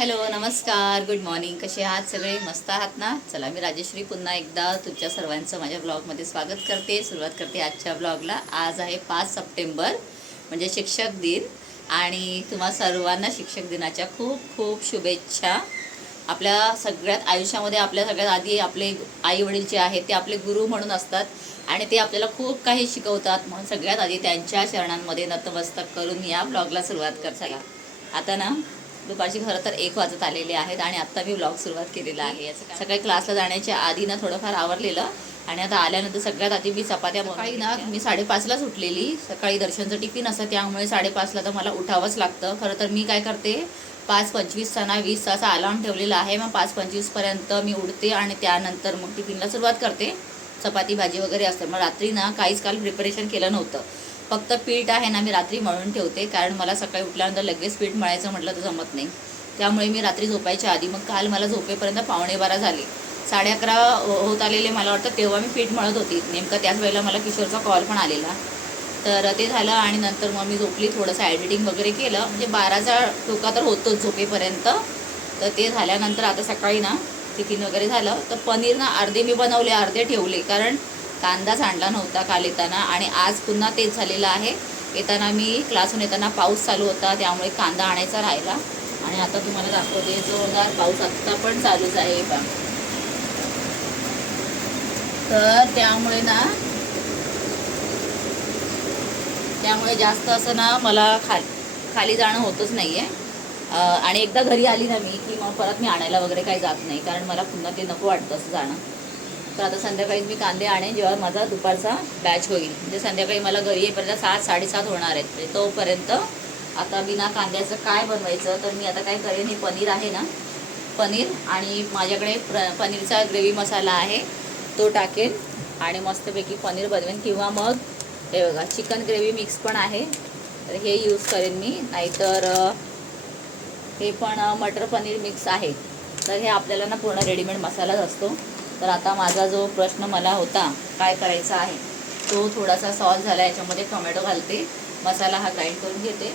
Hello नमस्कार good morning. कसे आहात सगळे? मस्त आहात ना? चला मी राजेश्री पुन्हा एकदा तुमच्या सर्वांचं माझ्या ब्लॉगमध्ये स्वागत करते. सुरुवात करते आजच्या ब्लॉगला. आज आहे पाच सप्टेंबर म्हणजे शिक्षक दिन. आणि तुम्हा सर्वांना शिक्षक दिनाच्या खूप खूप शुभेच्छा. आपल्या सगळ्यात आयुष्यामध्ये आपल्या सगळ्यात आधी आपले आई वडील जे आहेत ते आपले गुरु म्हणून असतात. आणि ते आपल्याला खूप काही शिकवतात. म्हणून सगळ्यात आधी त्यांच्या चरणांमध्ये नतमस्तक करून या ब्लॉगला सुरुवात कर चला. आता ना दुपारची खरं तर एक वाजत आलेले आहेत आणि आत्ता मी ब्लॉग सुरुवात केलेला आहे. सकाळी क्लासला जाण्याच्या आधी ना थोडंफार आवरलेलं आणि आता आल्यानंतर सगळ्यात आधी मी चपात्या सकाळी ना मी साडेपाचलाच उठलेली सकाळी दर्शनचं टिफिन असतं त्यामुळे साडेपाचला तर मला उठावंच लागतं. खरं तर मी काय करते पाच पंचवीसचा ना वीस तासा अलार्म ठेवलेला आहे. मग पाच पंचवीसपर्यंत मी उठते आणि त्यानंतर मग टिफिनला सुरुवात करते. चपाती भाजी वगैरे असते. मग रात्री ना काहीच काल प्रिपरेशन केलं नव्हतं. फक्त पीठ आहे ना मी रात्री मळून ठेवते. कारण मला सकाळी उठल्यानंतर लगेच पीठ मळायचं म्हटलं तर जमत नाही. त्यामुळे मी रात्री झोपायच्या आधी मग काल मला झोपेपर्यंत पावणे बारा झाले. साडे अकरा हो, होत आलेले मला वाटतं तेव्हा मी पीठ मळत होती. नेमकं त्याच वेळेला मला किशोरचा कॉल पण आलेला. तर ते झालं आणि नंतर मग मी झोपली थोडंसं एडिटिंग वगैरे केलं. म्हणजे बाराचा टोका तर होतोच झोपेपर्यंत. तर ते झाल्यानंतर आता सकाळी ना टिफिन वगैरे झालं. तर पनीर ना अर्धे मी बनवले अर्धे ठेवले. कारण कांदाच आणला नव्हता काल येताना आणि आज पुन्हा तेच झालेलं आहे. येताना मी क्लासहून येताना पाऊस चालू होता त्यामुळे कांदा आणायचा राहिला. आणि आता तुम्हाला दाखवते जोरदार पाऊस आत्ता पण चालूच आहे बा तर त्यामुळे ना त्यामुळे जास्त असं ना मला खाली खाली जाणं होतच नाही आहे आणि एकदा घरी आली ना मी की मग परत मी आणायला वगैरे काही जात नाही कारण मला पुन्हा ते नको वाटतं असं जाणं. तर आता संध्याकाळी मी कांदे आणेन जेव्हा माझा दुपारचा बॅच होईल. म्हणजे संध्याकाळी मला घरी येईपर्यंत सात साडेसात होणार आहेत. म्हणजे तोपर्यंत आता बिना कांद्याचं काय बनवायचं? तर मी आता काय करेन हे पनीर आहे ना? पनीर आणि माझ्याकडे प्र पनीरचा ग्रेव्ही मसाला आहे. तो टाकेन आणि मस्तपैकी पनीर बनवेन. किंवा मग हे बघा चिकन ग्रेव्ही मिक्स पण आहे. तर हे यूज करेन मी. नाहीतर हे पण मटर पनीर मिक्स आहे. तर हे आपल्याला ना पूर्ण रेडीमेड मसालाच असतो. तर आता माझा जो प्रश्न मला होता काय करायचा आहे तो थोडासा सॉल्व झाला. याच्यामध्ये टोमॅटो घालते मसाला हा ग्राइंड करून घेते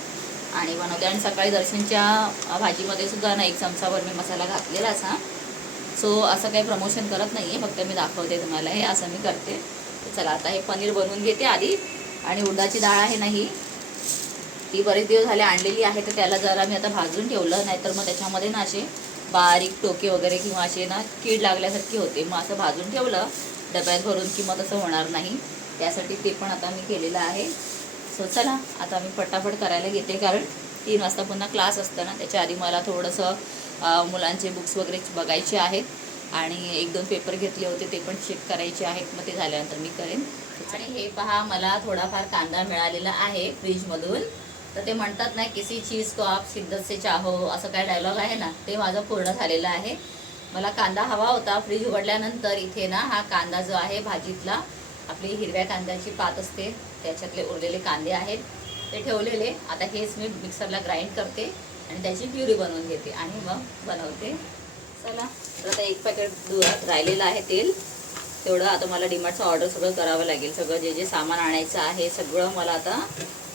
आणि बनवते. आणि सकाळी दर्शनच्या भाजीमध्ये सुद्धा ना एक चमचाभर मी मसाला घातलेला असा. सो असं काही प्रमोशन करत नाही आहे फक्त मी दाखवते तुम्हाला हे असं मी करते. चला आता हे पनीर बनवून घेते आधी. आणि उडदाची डाळ आहे नाही ती बरेच दिवस झाले आणलेली आहे तर त्याला जरा मी आता भाजून ठेवलं नाहीतर मग त्याच्यामध्ये ना असे बारीक टोके वगैरे किंवा असे ना कीड लागल्यासारखी होते. मग असं भाजून ठेवलं डब्यात भरून की मग तसं होणार नाही. त्यासाठी ते पण आता मी केलेलं आहे. सो चला आता मी पटापट करायला घेते कारण तीन वाजता पुन्हा क्लास असतं ना त्याच्या आधी मला थोडंसं मुलांचे बुक्स वगैरे बघायचे आहेत आणि एक दोन पेपर घेतले होते ते पण चेक करायचे आहेत. मग ते झाल्यानंतर मी करेन. आणि हे पहा मला थोडाफार कांदा मिळालेला आहे फ्रीजमधून. तर ते म्हणतात ना किसी चीज को आप शिद्दत से चाहो असं काय डायलॉग आहे ना ते माझं पूर्ण झालेलं आहे. मला कांदा हवा होता फ्रीज उघडल्यानंतर इथे ना हा कांदा जो आहे भाजीतला आपली हिरव्या कांद्याची पात असते त्याच्यातले उरलेले कांदे आहेत ते ठेवलेले. आता हेच मी मिक्सरला ग्राइंड करते आणि त्याची प्युरी बनवून घेते आणि मग बनवते. चला तर आता एक पॅकेट दुधात राहिलेलं आहे तेल. तेवढं आता मला डिमार्टचं ऑर्डर सगळं करावं लागेल. सगळं जे जे सामान आणायचं आहे सगळं मला आता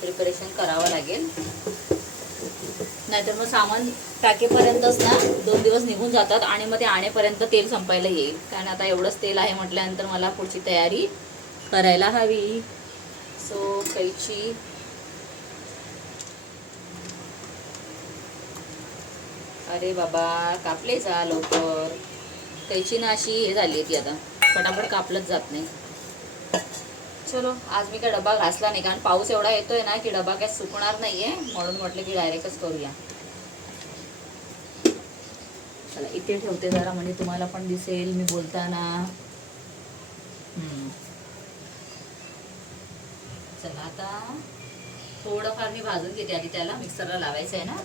प्रिपरेशन करावं लागेल. नाहीतर मग सामान टाकेपर्यंतच ना दोन दिवस निघून जातात आणि मग ते आणेपर्यंत तेल संपायला येईल. कारण आता एवढंच तेल आहे म्हटल्यानंतर मला पुढची तयारी करायला हवी. सो कैची. अरे बाबा कापले जा लवकर. कैची ना अशी हे झाली आहे ती आता. फटाफट कापलंच जात नाही. चलो आज मी काय डबा घासला नाही कारण पाऊस एवढा येतोय ना की डबा काय सुकणार नाहीये म्हणून म्हटलं की डायरेक्टच करूया. चला इथे ठेवते जरा म्हणजे तुम्हाला पण दिसेल मी बोलताना. हम्म. चला आता थोडंफार मी भाजून घेते आधी त्याला मिक्सरला लावायचं आहे ना.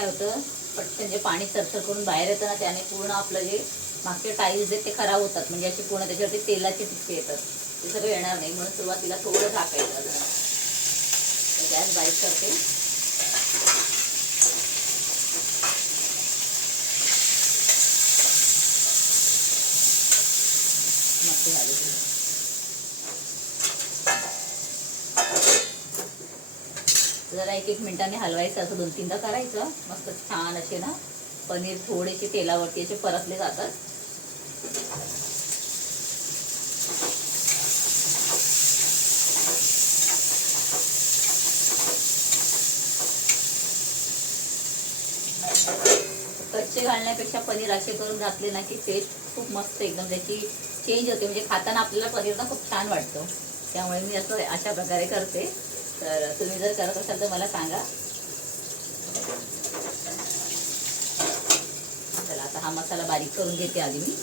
काय होतं? पटकन जे पाणी सरसर करून बाहेर येतं ना त्याने पूर्ण आपलं जे मागचे टाईल्स आहेत ते खराब होतात. म्हणजे अशी पूर्ण त्याच्यावरती तेलाचे टिपके येतात. ते सगळं येणार नाही. म्हणून सुरुवातीला थोडं झाकायचं गॅस बारीक करते मस्त झाली जरा एक एक मिनिटाने हलवायचं असं दोन तीनदा करायचं. मस्त छान असे ना पनीर थोडेसे तेलावरती असे परतले जातात. कच्चे घालण्यापेक्षा पनीर असे करून घातले ना की टेस्ट खूप मस्त एकदम त्याची चेंज होते. म्हणजे खाताना आपल्याला पनीर ना खूप छान वाटतं. त्यामुळे मी असं अशा प्रकारे करते. तर तुम्ही जर करत असाल तर मला सांगा. चला आता हा मसाला बारीक करून घेते आधी मी.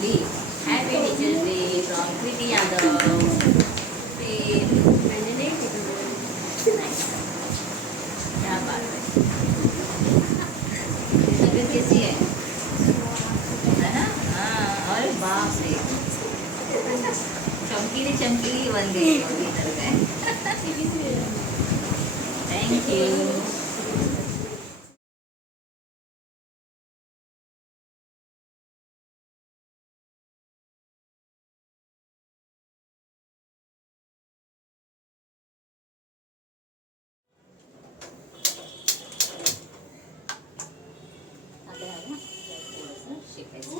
And lovely. Happy Teacher's Day from Kriti Yadav. Please. मैंने नहीं किया क्या बात है तबीयत कैसी है ना हाँ अरे बाप रे चमकीली चमकीली बन गई थैंक यू थोडंसं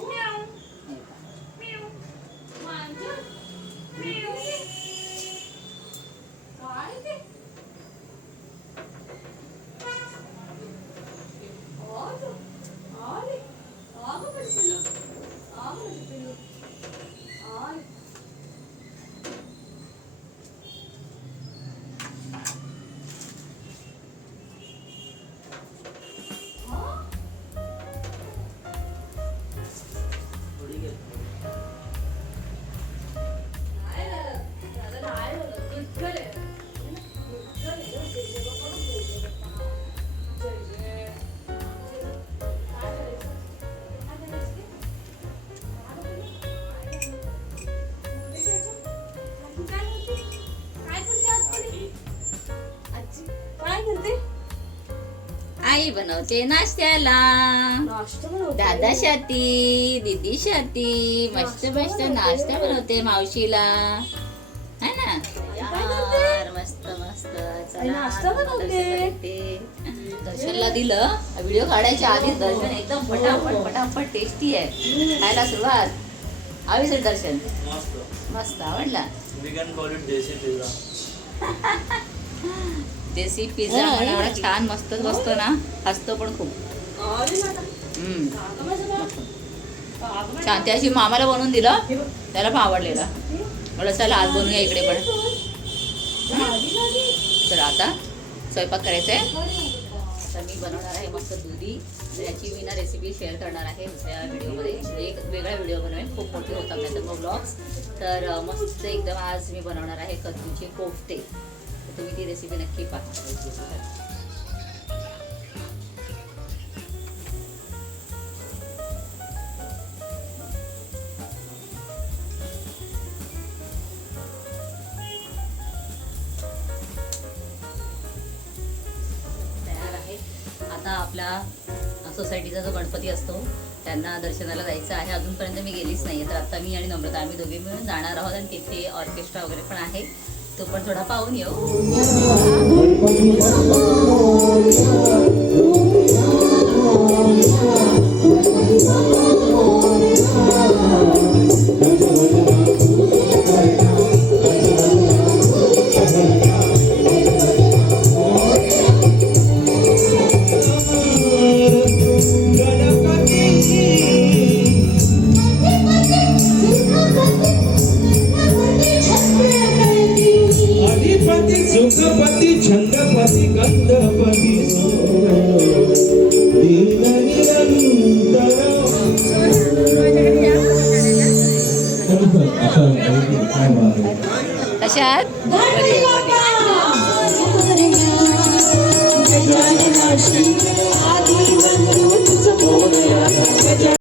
आई बनवते नाश्त्याला. नाश्ता बनवते? दादा शाती दीदी शाती मस्त मस्त नाश्ता बनवते मावशीला. है ना? यार मस्त मस्त. चला नाश्ता बनवते. दर्शनला दिलं. व्हिडिओ काढायच्या आधी दर्शन एकदम फटाफट फटाफट टेस्टी आहे. खायला सुरुवात. हवी दर्शन. मस्त. मस्त आवडला. देसी पिझ्झा म्हणा छान मस्तच बसतो ना. हसतो पण खूप. छान. त्याशी मामाला बनवून दिलं. त्याला पण आवडलेलं. म्हटलं चला आज बनवूया इकडे पण. चला आता स्वयंपाक करायचा आहे तर मी बनवणार आहे मस्त दुधी. याची मी ना रेसिपी शेअर करणार आहे दुसऱ्या व्हिडिओमध्ये. म्हणजे एक वेगळा व्हिडिओ बनवेन. खूप मोठे होतात तर मग ब्लॉग्स तर मस्त एकदम आज मी बनवणार आहे कद्दूचे कोफ्ते. तुम्ही ती रेसिपी नक्की पाहा आता आपला सोसायटीचा जो गणपती असतो त्यांना दर्शनाला जायचं आहे. अजूनपर्यंत मी गेलीच नाही तर आता मी आणि नम्रता आम्ही दोघे मिळून जाणार आहोत आणि तिथे ऑर्केस्ट्रा वगैरे पण आहे. तू पण थोडा पाहून येऊ गंधपती गंधपती दीन निरंतर अशात आदि बंधू तुझ